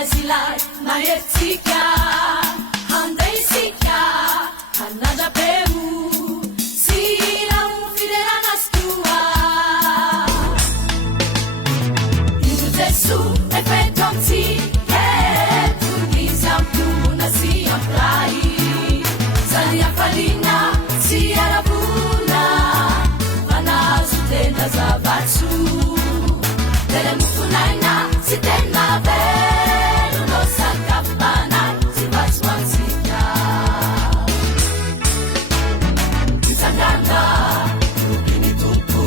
Sakalaziላይ maetika handaisika hanadapeu silau fideranastua Intutesu efetomti etunizampuna siamprai Zaniafalina siarabuna vanazutenda zavatsu Telemutunaina sitena velu no sakapana sivatsuansika Itanganda lupini tupu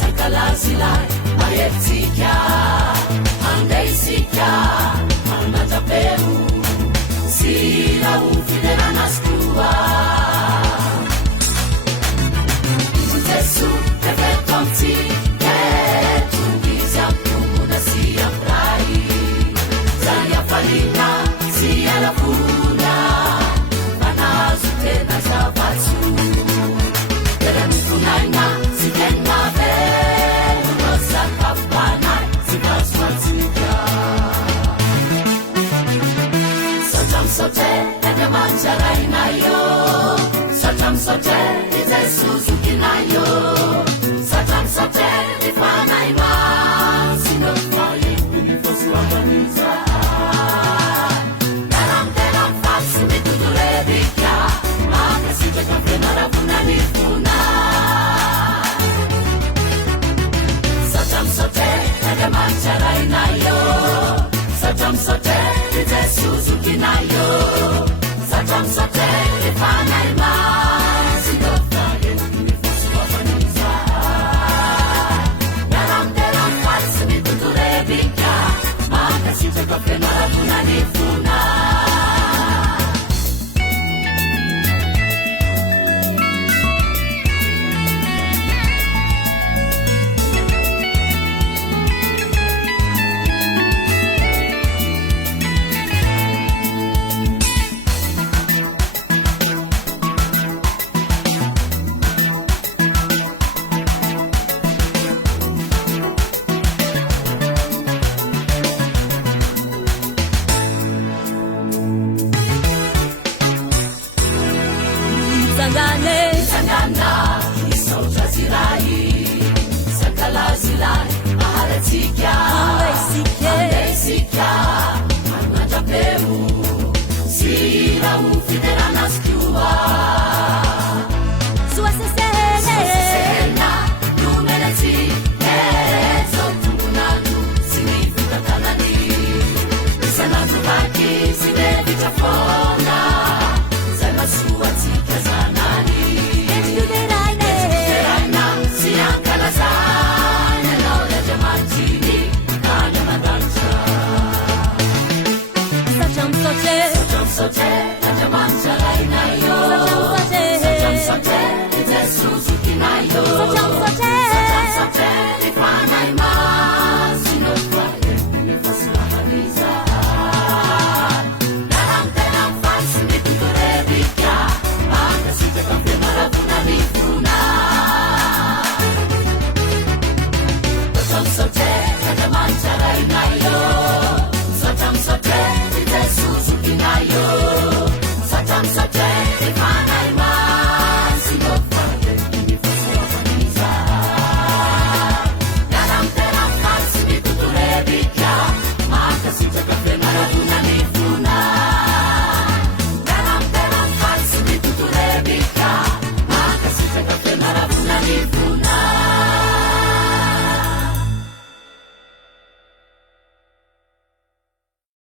Sakalazilai maetika handaisika hanatapeu sila ufideranastua Intutesu efetomti Falina sia la funa Vanazutena zavatsu Telemutunaina sitena velu no sakapana sivatsuansika Sotam sote edemancharainayo Sotam sote izesuzukinayo Sotam sote ifanaima Sinofoye unifosiwamaniza Sotam sote edemancharainayo Sotam sote izesuzukinayo Sotam sote ifanaima Sinofoye unifosiwamaniza Naramderam falsimi tuturebika Makasite kofe narabuna nifuna Sangana isotazirai Sakalazilai aharatika handaisika hanatapeu sila ufideranastua Suasesena numerati ezotungunanu sinifutatanani Isanatubaki sinevitafona Zamasuatika zanani Sote, edemancharainayo Sotam sote, izesuzukinayo Sotam sote, ifanaima Sinofoye unifosiwamaniza Naramtenam falsimi tuturebika Makasite kofe narabuna nifuna Sotam sote, edemancharainayo Sotam sote, izesuzukinayo Sotam sote